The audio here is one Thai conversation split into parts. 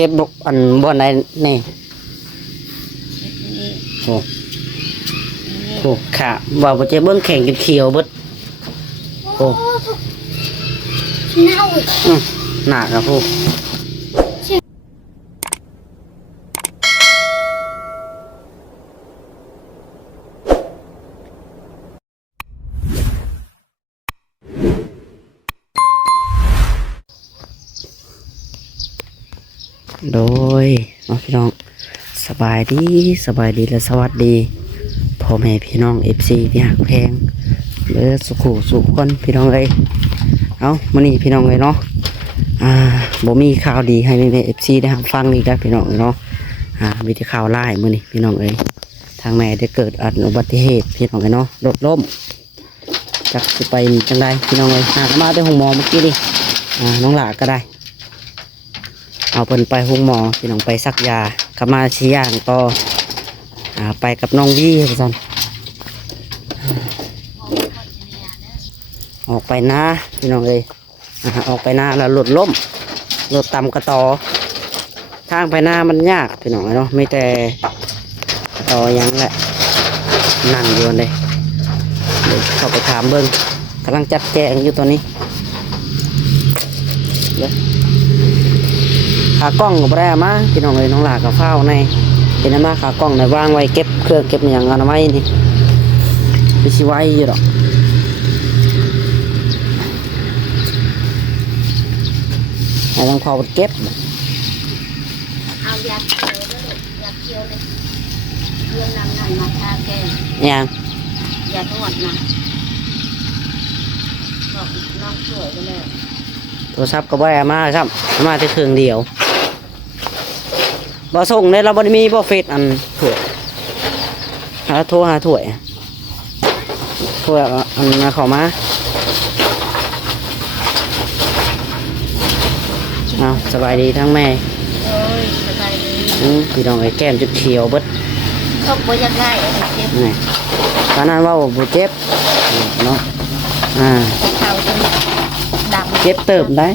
เจ็บอันบ่อนไหนนี่โอ้โหขาว่าบ่เจ็บเบิ่งแข็งจนเขียวเบิดโอ้เน่าหนักนะพูโดยพี่น้องสบายดีและสวัสดีพ่อแม่พี่น้อง FC ที่หักแพงเด้อสุขุสุขคนพี่น้องเอ้ยเอามื้อนี้พี่น้องเอ้ยเนาะบ่มีข่าวดีให้แม่ FC ได้ฟังอีกแล้วพี่น้องเนาะมีแต่ข่าวร้ายมื้อนี้พี่น้องเอ้ยทางแม่ได้เกิดอุบัติเหตุพี่น้องเอ้ยเนาะรถล้มจักสิไปจังไดพี่น้องเอ้ยมาไปห้องหมอเมื่อกี้ดิน้องหลาก็ได้เอาเพิ่นไปห้องหมอพี่น้องไปซักยากลับมาสิย่างต่อไปกับน้องวี่พี่ซั่นออกไปนะพี่น้องเอ้ยออกไปนะแล้วรถล้มรถต่ำกระต่อทางไปหน้ามันยากพี่น้องเนาะไม่แต่ต่อยังแหละนั่งอยู่เลยเดี๋ยวเข้าไปถามเบิ้งกำลังจัดแจงอยู่ตัวนี้เดี๋ยวขากล้องกับแร่มาพี่น้องเลยน้องหลากับเฝ้าในเป็นน้ำมาขากล้องในวางไว้เก็บเครื่องเก็บอย่างเอาไว้นี่ไม่ใช่ไว้อยู่หรอกให้ต้องพอเก็บเอายาเคี้ยวเลยยาเคี้ยวเลยเรื่องน้ำมาทาแกยังยานวดนะบอกน้องสวยไปเลยโทรศัพท์ก็บ่ได้มาครับมาแต่เครื่องเดียวบ่ส่งเลยเราบ่ได้มีบ่เฟซอันถ้วยโทรหาถ้วยอันมาเข้ามาสบายดีทั้งแม่สบายดีพี่น้องไอ้แก้มจุดเขียวเบิดเขาบ่อยากได้เจ็บนี่ตอนนั้นว่าบ่เจ็บเนาะเขาจนดำเจ็บเติมได้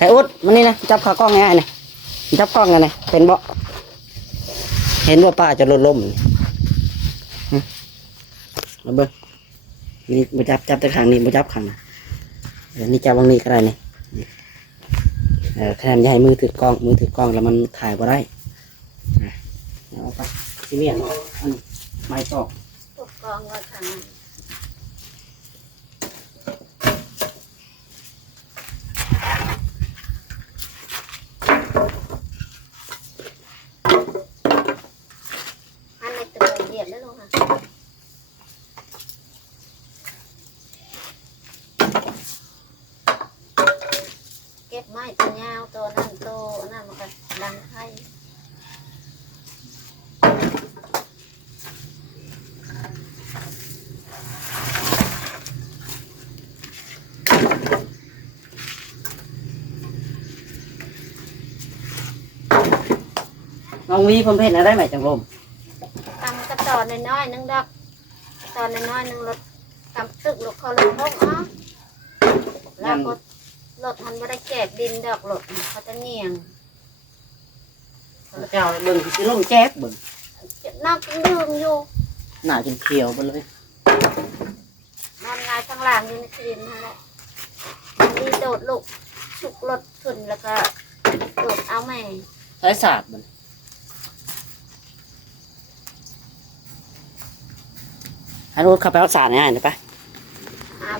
ใส่อุดมันนี่นะจับขากล้องง่ายนี่จับกล้องไงนี่เป็นบ่เห็นว่าป้าจะลดล้มเอาเบิ้งนี่มาจับแต่ข้างนี้มาจับข้างนี่จับบางนี้ก็ได้นี่ขนาดใหญ่มือถือกล้องแล้วมันถ่ายบ่ได้เอาไปที่เมียนไม้ตอกกล้องก็ทางเก็บไม้ตัวยาวตัวนั่นมันก็ดังไข่น้องวีผมเห็นอะไรไหมจังลมตำกระตอนน้อยนึงดอกตอนน้อยนึงรถตำตึกรถเขาลงห้องแล้วก็รถมันไม่ได้แกบดินดอกรถเขาจะเนียงเจ้าเบิ่งที่ลมแจ๊บเบิ่งนักดื่มอยู่หน้าจนเขียวไปเลยนอนงายข้างหลังอยู่ในคืนนั่นแหละมันมีโดดลูกฉุกรถขึ้นแล้วก็โดดเอาแม่ใช้ศาสตร์มันให้รถขับไปเอาศาสตร์ง่ายๆนะปะ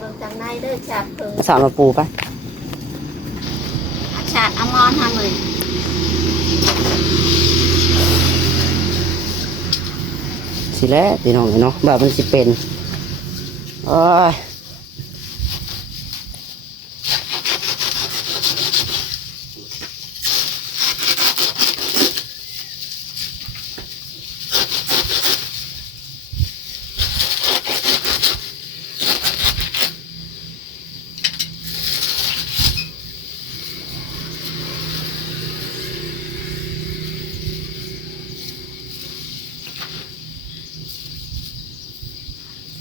เบิ่งจังในเด้อฉาบเพิ่งศาสตร์มาปูปะฉาบอมอนทำเลยสิแล้วพี่น้องเนาะแบบมันสิเป็นโอ้ย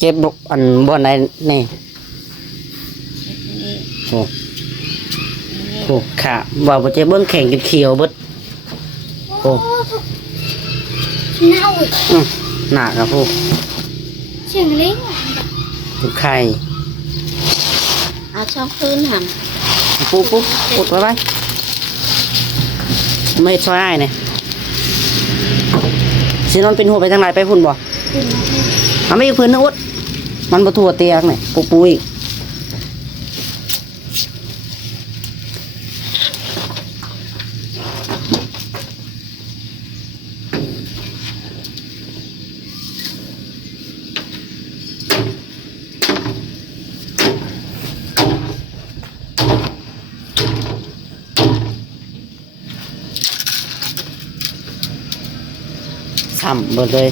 เจ็บอันบ่อนไหนนี่ โอ้โหขาว่าบ่จะเบิ่งแข็งจนเขียวเบิดโอ้ เน่า หนักครับผู้ เสียงเล็ก เป็นไข่ เอาช่องพื้นหัน ปุ๊บปุดไว้ไว้ไม่ช่วยอ้ายเนี่ยสินอนเป็นหัวไปทางไหนไปพุ่นบ่มันไม่อยู่พื้นนะอุดมันบ่ทั่วเตียงเนี่ยปุยซ้ำหมดเลย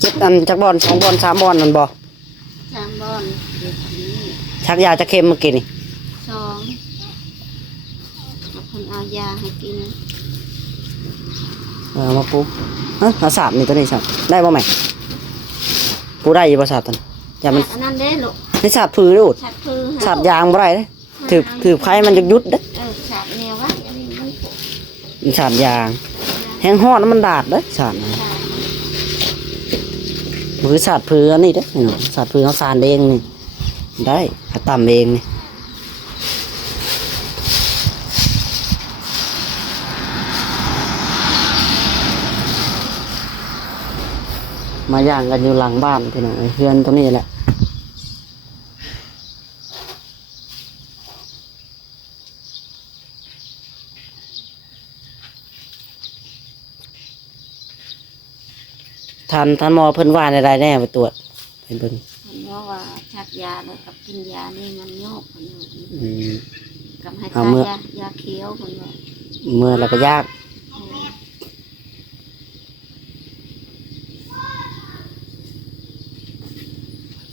เจ็ดอันจักบอล2 บอล3 บอลนั่นบ่ 3 บอนเดี๋ยวนี้ ชักยาจะเค็มเมื่อกี้นี่ 2คนเอายาให้กิน เอามาปูเอาสาบนี่ตัวนี้สาบได้บ่แม่ปูได้อยู่บ่สาบตัวนี้อย่ามัน อันนั้นเด้ลูก ให้สาบพื้นดูด ชัดพื้น สาบยางบ่ได้เด้ถือไผมันจะยุดเด้ ฉาบแนวว่าอันนี้มันปวด มันสาบยางแห้งฮ้อนแล้วมันดาดเด้สาบนะมือสาบพื้นอันนี้เด้นี่เนาะสาบพื้นเขาสานเองนี่ได้เขาตำเองนี่มาย่างกันอยู่หลังบ้านพี่น้องเพื่อนตรงนี้แหละท่านหมอเพิ่นว่าใดๆแน่ไปตรวจไปเบิ่ง เห็นว่าชักยาแล้วกับกินยานี่มันโยกคนอยู่ อืม กับให้ เอา ทา เมื่อ ยาเคี้ยวคนว่า เมื่อแล้วก็ยาก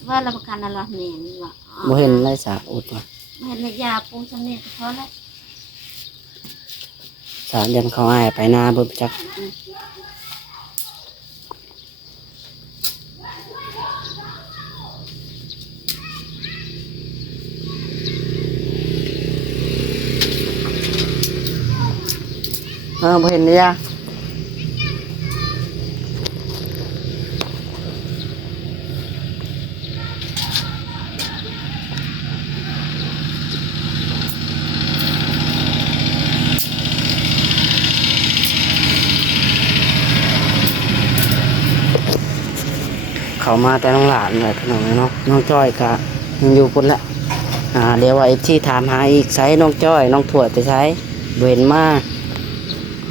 ว่ารับประกันอะไรแม่นี่ว่า บ่เห็นไรสาบอุดว่ะ เห็นในยาปูสำเนียงเพราะแล้ว สาบยันเขาอ้ายไปนาเบิ่งจักบ่เห็นเลยยะเขามาแต่น้องหลานเลยพี่น้องเนาะน้องจ้อยก็ยังอยู่พุ่นละเดี๋ยวว่าที่ถามหาอีกไซน้องจ้อยน้องถั่วไปใช้เห็นมา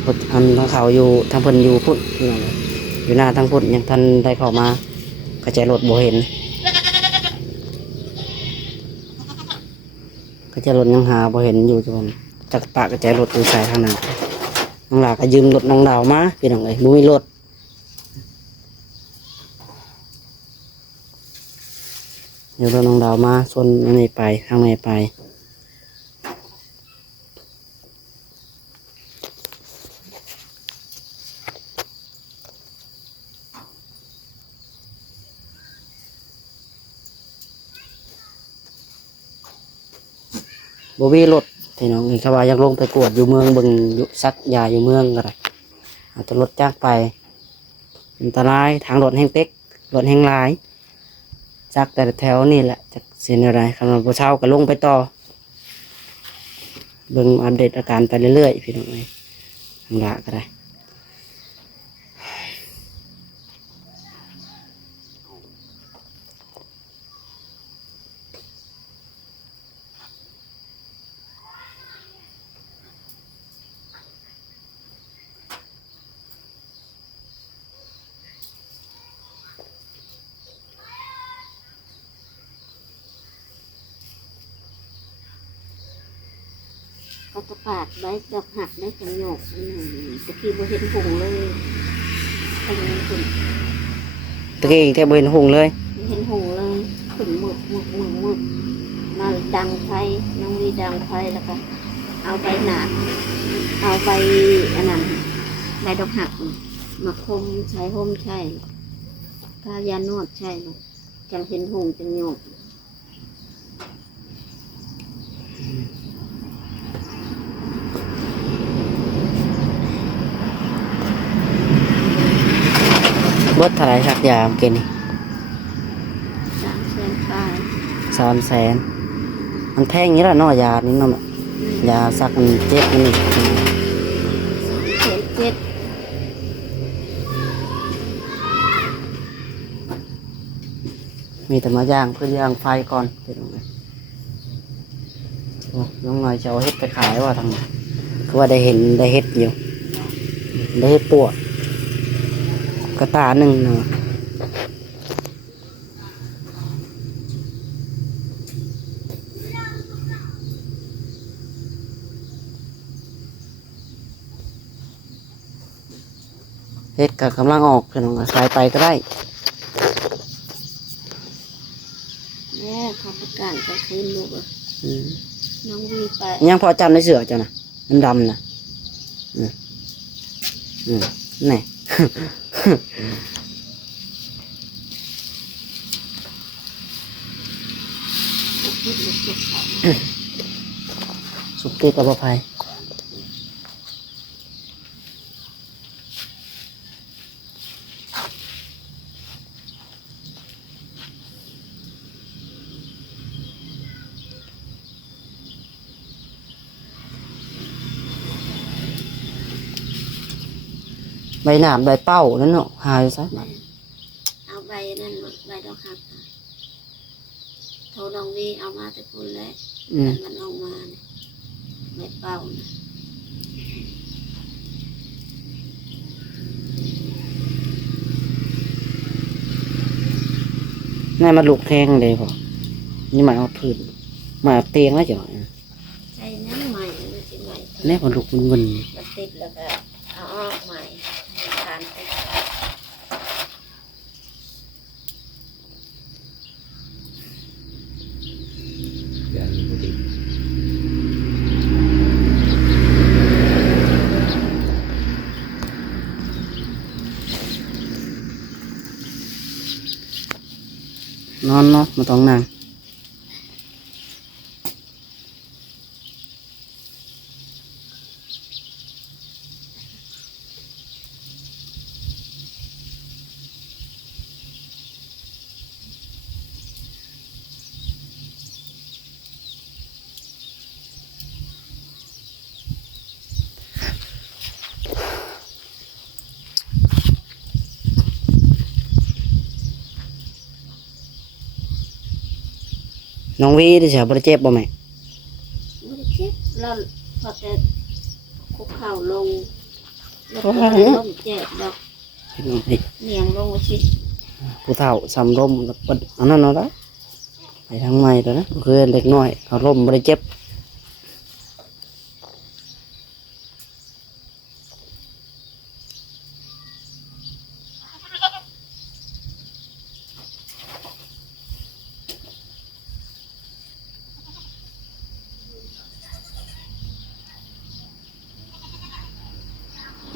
พุทอันทางเขาอยู่ทางเพิ่นอยู่พุ่นพี่น้องอยู่หน้าทางพุ่นยังทันได้เข้ามากระจายรถบ่เห็นกระจายรถยังหาบ่เห็นอยู่จนจักปากกระจายรถอยู่ใส่ทางนั้นน้องหลาก็ยืมรถน้องดาวมาพี่น้องเอ้ยบ่มีรถเดี๋ยวเราน้องดาวมาส่วนอันนี้ไปทางไหนไปบ่มีรถพี่น้องเขาว่าอยากลงไปกวดอยู่เมืองเบิ่งอยู่ซักยาอยู่เมืองก็ได้อาจจะรถจักรไปอันตรายทางรถแห่งเต็กรถแห่งหลายจากแต่ละแถวนี่แหละจากเส้นอะไรคำว่าเช้าก็ลงไปต่อเบิ่งอัปเดตอาการไปเรื่อยๆพี่น้องเอ้ยทางละก็ได้ก็จะปาดใบดอกหักได้จังโยกนี่ ตะกี้บ่เห็นหงเลยทางนั้นขึ้น ตะกี้แทบบ่เห็นหงส์เลย บ่เห็นหงเลยขึ้นมึกมาดังไฟน้องวีดังไฟแล้วก็เอาไปหนาเอาไปอันนั้นใบดอกหักมาคมใช้ห่มใช่ผ้ายานวดใช่จังเห็นหงจังโยก เบิดเท่าไหร่สักยาเมื่อกี้นี่ 300,000 ปลาย 300,000มันแพงอย่างนี้ละเนาะยานี่เนาะยาสักมันเจ็บนี่ 3,700,000 มีแต่มาย่างเพื่อย่างไฟก่อนเป็นยังไงโอ้น้องหน่อยจะเอาเฮ็ดไปขายว่าทางไหนคือว่าได้เห็นได้เฮ็ดอยู่ได้เฮ็ดปวดกระตาหนึ่งเนาะเฮ็ดกับกำลังออกเพื่อนน้องขายไปก็ได้ แม่เขาประกาศกลางคืนลูกอะ อืม น้องวีไป ยังพอจำได้เสือเจ้านะดำๆนะนี่ พูดลูกเขา สุกี้กับปลาไพใบหนามใบเป้านั่นเนาะหายซะ เอาใบนั่นมาใบดอกหักค่ะโทรน้องวีเอามาแต่พูดแล้ว มันออกมาเนี่ยใบเป่านะ นี่มาลูกแทงเลยพอนี่หมายเอาพื้นหมายเอาเตียงแล้วจ้ะ ใช้น้ำใหม่หรือสิใหม่ นี่พอลูกมัน มันติดแล้วก็เอาออกใหม่ทานติดนอนเนาะมาต้องนั่งน้องวีได้เสียบริเจ็บบ่แม่ ไม่ได้เจ็บเราพอแต่คุกเข่าลงแล้วก็ล้มเจ็บดอก น้องวี เนียงลงมาสิ ผู้เฒ่าสำร่มแล้วก็อันนั้นเอาละไปทางใหม่ตัวนะคือเล็กน้อยเขาร่มบริเจ็บ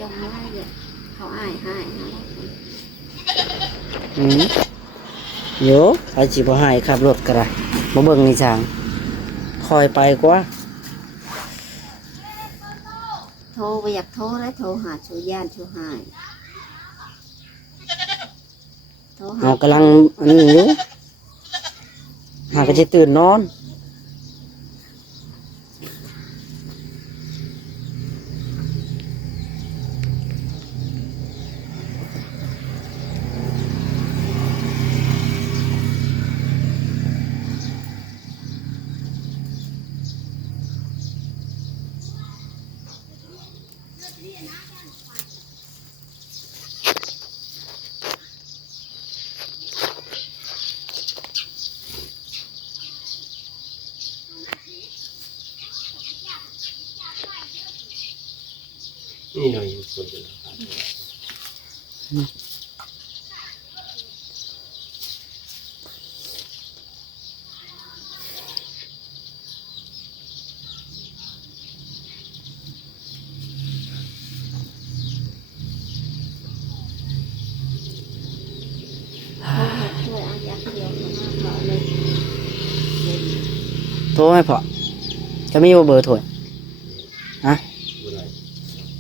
จมไม่ได้เลยเขาอายหายนะ โยไปจีบหายขับรถกระไรมาเบิ่งนี่จางคอยไปกว่า โทรไปอยากโทรแล้วโทรหาชูย่านชูหายโทรหา เรากำลังอันนี้อยู่หากระจะตื่นนอน เ นี่หน่อยส่วนเดียวช่วยเอายาเขียวมาขอเลย โทรให้พอจะมีเบอร์โทรฮะ บ่ได้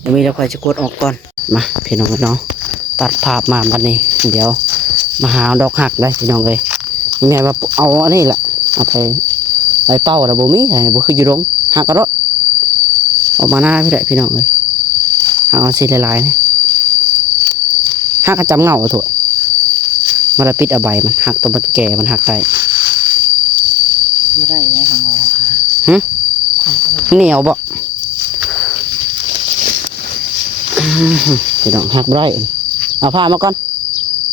เดี๋ยวมีเราคอยจะกดออกก่อนมาพี่น้องเนาะตัดภาพมาวันนี้เดี๋ยวมาหาดอกหักได้พี่น้องเลยนี่แม่ว่าเอาอันนี้แหละเอาไปเป้าแล้วบ่มีอะไรบ่คืออยู่รงหักกระโดดออกมาหน้าพี่ได้พี่น้องเลยหักเอาสีลายๆนี่หักกระจำเงาเอาถั่วมาละปิดเอาใบมันหักตัวมันแก่มันหักได้ ไม่ได้ได้ของเรา เหนียวบ่พี่น้องหักบ่ได้เอาผ้ามาก่อน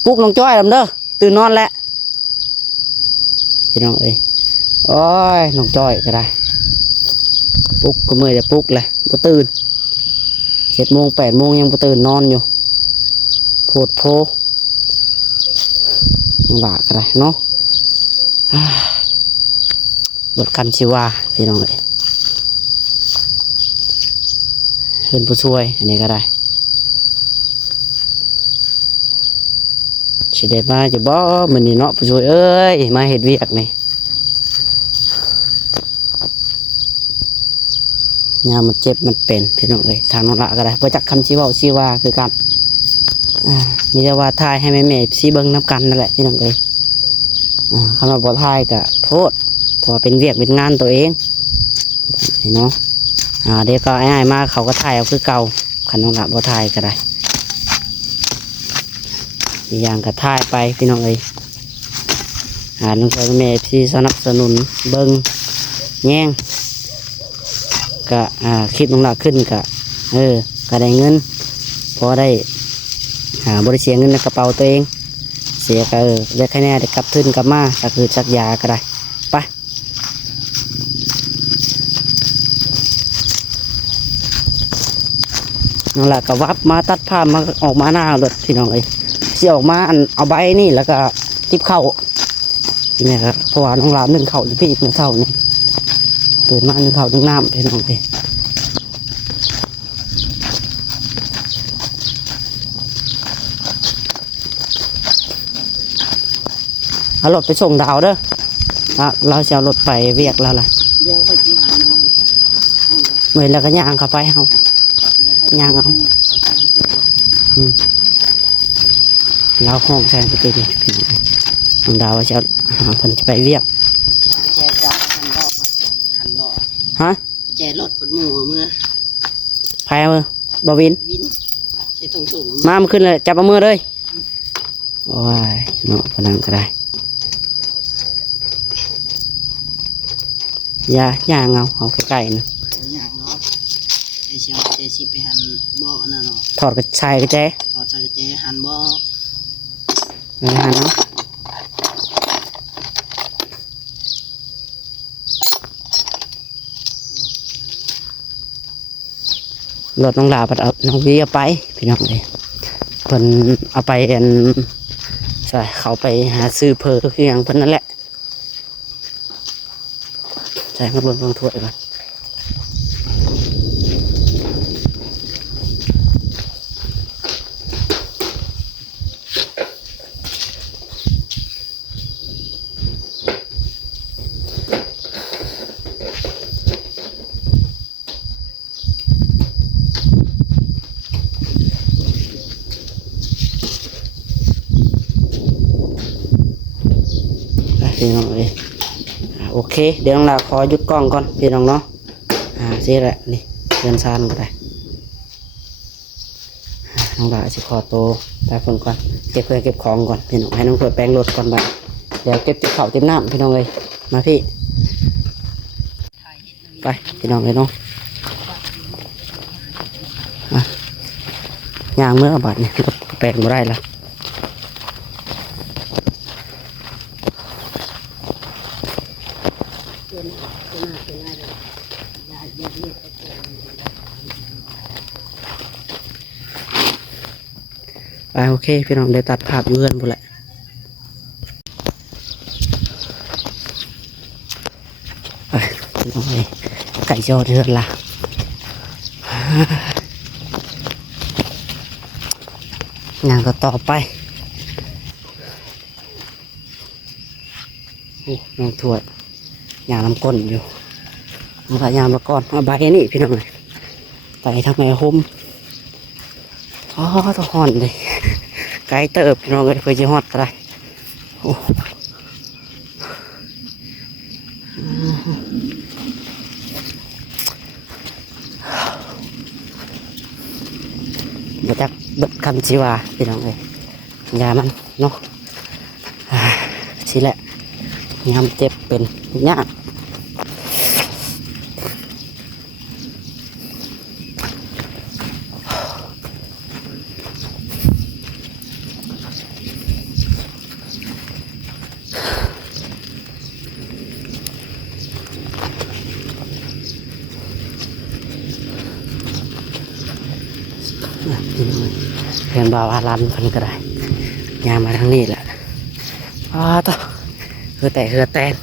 ปลุกน้องจ้อยลำเด้อตื่นนอนแล้วพี่น้องเอ้ยโอ้ยน้องจ้อยก็ได้ปลุกก็เมื่อยจะปลุกเลยบ่ตื่น7 โมง 8 โมงยังบ่ตื่นนอนอยู่โพดโพน้องหลาก็ได้เนาะบทกันชิวาพี่น้องเอ้ยเพื่อนผู้ช่วยอันนี้ก็ได้สิได้มาจะบ่มื้อนี้เนาะผู้ช่วยเอ้ยมาเฮ็ดเวียกนี่ยามมันเจ็บมันเป็นพี่น้องเอ้ยทางน้องละก็ได้บ่จักคำชีเว้าชีว่าคือกันมีแต่ว่าทายให้แม่ๆสิเบิ่งนํกันนั่นแหละพี่น้องเอ้ยคำว่าบ่ทายก็โทษเพราะว่าเป็นเวียกเป็นงานตัวเองเนาะเดี๋ยวก็ง่ายมากเขาก็ถ่ายเอาคือเก่าขันน้องหลับบ่ถ่ายก็ได้อีกอย่างก็ถ่ายไปพี่น้องเอ้ยน้องชายแม่พี่สนับสนุนเบิ้งแง่งก็คลิปน้องหลับขึ้นก็ก็ได้เงินพอได้บริเสียเงินในกระเป๋าตัวเองเสียก็เรียกแค่แน่ได้กลับทุนกลับมาก็คือสักยาก็ได้ไปนั่นแหละก็วับมาตัดผ้ามาออกมาหน้ารถพี่น้องเอ้ยเสียออกมาเอาใบนี่แล้วก็ทิปเข้านี่ครับเพราะว่าน้องลาบนึ่งเข่าอยู่พี่นึ่งเข่านี่ตื่นมานึ่งเข่านึ่งน้ำพี่น้องเอ้ยเอารถไปส่งดาวเด้อเราจะเอารถไปเวียกแล้วล่ะ เดี๋ยวก็จีหาน้อง เมื่อแล้วก็ย่างเข้าไปเอาย่างเอาเราห้องแทนไปเป็นน้องดาวว่าจะเพิ่นจะไปเวียก แจดับหันบ่อ ฮะ แจรถปดหมู่เมื่อ พายมือบ่วิน วินใช้ตรงสูง มามันขึ้นเลยจับเอามือเลยโอ้ยเนาะพนังก็ได้ย่างเอาใกล้ๆนะ อย่างเนาะไอเชียวเจสิไปหันบ่อนั่นเนาะ ถอดกระชายกระแจ ถอดใส่เจหันบ่อ ไม่ได้หันเนาะรถน้องลาปัดเอาน้องวีเอาไปพี่น้องเลยเพิ่นเอาไปใช่เขาไปหาซื้อเพอคืออย่างเพิ่นนั่นแหละใช่มาเบิ่งถ้วยก่อนพี่น้องเลยโอเคเดี๋ยวน้องลาขอหยุดกล้องก่อนพี่น้องเนาะสิแหละนี่เดินซานก็ได้น้องลาจะขอโตไปฝนก่อนเก็บเพื่อเก็บของก่อนพี่น้องให้น้องเปิดแปลงรถก่อนบ้างเดี๋ยวเก็บติดเข่าติดน้ำพี่น้องเลยมาพี่ไปพี่น้องเลยเนาะยางเมื่อบาดเนี่ยรถแปลงมาได้ละ ไปโอเคพี่น้องได้ตัดภาพอยู่เพื่อนพุ่นแหละไปพี่น้องเลยไก่ยอดเรือนละงานก็ต่อไปโอ้น้องถวดยางน้ำก้นอยู่มันก็ยามละก่อนเอาใบนี่พี่น้องเลยไปทางแม่ห่มอ๋อต้องห่อนเลยไกลเติบพี่น้องเลยเพื่อจะฮอดอะไรโอ้มาจากเบิดคำชีวาพี่น้องเลยยามันเนาะสิแหละยามเจ็บเป็นยากเพื่อนบ่าวอารันเพิ่นก็ได้ยามมาทางนี้แหละอ๋อต่อเฮือแตน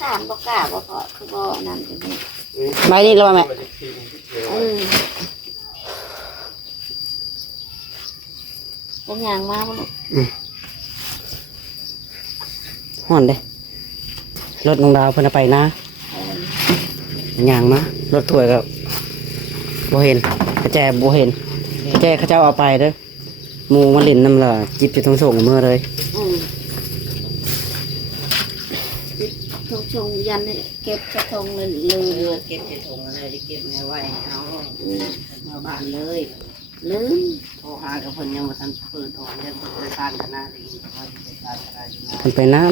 ถามบ่กล้าบ่พอคือบ่นั่นจังนี้ ใบนี้แล้วแม่ เป็นหยังมาบ่ลูก ห่อนเด้รถน้องดาวเพิ่นเอาไปนะย่างมารถถ้วยก็บ่เห็นกระแจบ่เห็นกระแจเขาเจ้าเอาไปเด้อหมูมาเล่นน้ำละจิบจะต้องส่งเมื่อเลย ชงยันนี่เก็บกระทงเลย เก็บใส่ถุงอะไรเก็บไว้เอามาบ้านเลย ลืม โทรหากับเพิ่นยังบ่ทันเปิดออกยังบ่ได้ทานกันนะได้ยินว่าสิไปทานกันอยู่นะ มันไปน้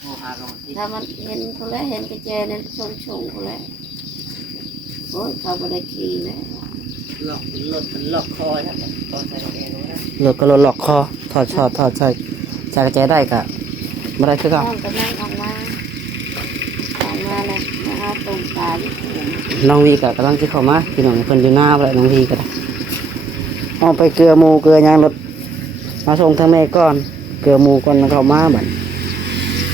โทรหากับที่ ถ้ามันเห็นเขาแล้วเห็นกระแจนั่นชงเขาแล้วโอ้ยเขาบ่ได้ขี่แล้ว ล็อกรถมันล็อกคอครับตอนใส่แอร์ด้วยนะ ำรถก็รถหลอกคอถอดใส่กระแจได้กะไม่ได้คือเก็ น้องก็นั่งออกมาเลยมาเอาตรงตาที่หู น้องวีกะกำลังจะเข้ามาพี่น้องเพิ่นอยู่หน้าบ่แล้วน้องวีก็ได้เอาไปเกลือหมูเกลือยางรถมาส่งทางแม่ก่อนเกลือหมูก่อนแล้วเข้ามาบัด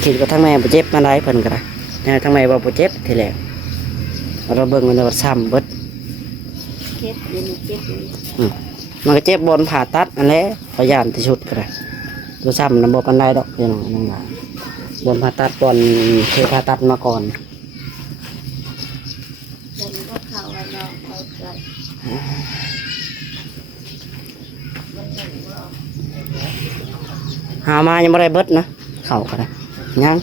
คิดว่าทางแม่บ่เจ็บมาได้เพิ่นก็ได้ทางแม่ว่าบ่เจ็บทีแรกเราเบิ่งมันว่าซ้ำเบิด เก็บเย็นเก็บเย็น มันก็เจ็บบนผ่าตัดอันแหละพยานที่ชุดก็ได้ตัวซ้ำนำบ่ปานใดดอกพี่น้องน้องว่าบนผ่าตัดบนเคยผ่าตัดมาก่อน เดี๋ยวก็เข้าไว้น้องเอาใจ หามายังบ่ได้เบิดนะเข้าก็ได้ยัง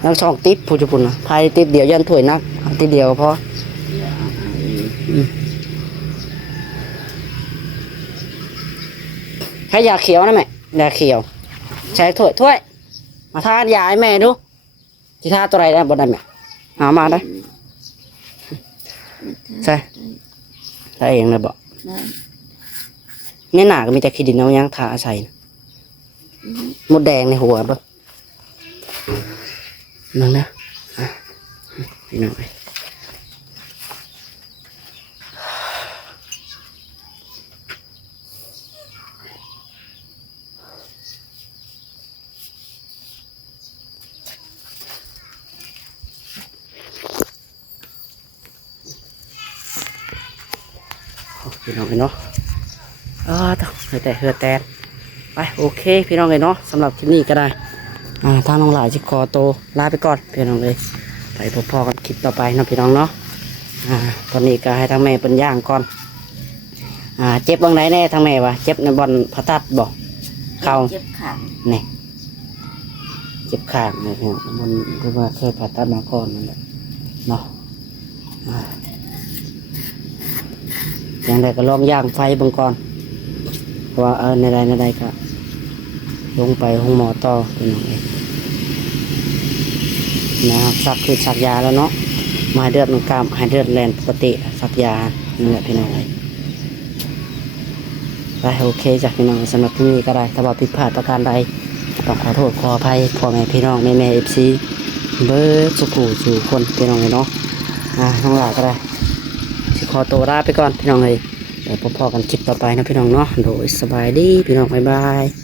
แล้วช่องติดผู้จุปุ่นนะภายติดเดียวยันถ้วยนักเอาติดเดียวก็พอให้ยาเขียวนะแม่ยาเขียวใช้ถ้วยมาทานยาให้แม่ดูที่ทาตัวไรได้บ่ได้แม่หามาได้ใช่ใช่เองเลยบอก ได้ เนี่ยหนาก็มีแต่ขี้ดินเอายังทาใส่นะมดแดงในหัวเบ่นั่งนะอ่ะพี่น้องไปพี่น้องเนาะต้องเฮือแต่ไปโอเคพี่น้องเลยเนาะสำหรับที่นี่ก็ได้ทางน้องหลายจะขอโตวลาไปก่อนพี่น้องเลยไปพบพอกันคลิปต่อไปเนาะพี่น้องเนาะ ตอนนี้ก็ให้ทางแม่เป็นย่างก่อนเจ็บบางไหนแน่ทางแม่วะเจ็บในบอลพระตัดบอกเข่า เจ็บขา นี่เจ็บข้างเลยเนี่ยมันคือว่าเคยผ่าตัดมาก่อนนั่นแหละเนาะอย่างไรก็ลองย่างไฟเบางก่อนเพราะว่าในใดก็ลงไปห้องหมอต่อเป็นยังไงนะครับสักคือสักยาแล้วเนาะมาให้เลือดมันกล้ามให้เลือดแลนปกติสักยานี่แหละพี่น้องเลยไปโอเคจากพี่น้องสำหรับที่นี่ก็ได้ถ้าว่าผิดพลาดประการใดต้องขอโทษขออภัยพ่อแม่พี่น้องแม่เอฟซีเบิร์ดสุขุสู่คนพี่น้องเลยเนาะน้องหลาก็ได้สิขอตัวลาไปก่อนพี่น้องเลยเดี๋ยวพบกันคลิปต่อไปนะพี่น้องเนาะโดยสบายดีพี่น้องบ๊ายบาย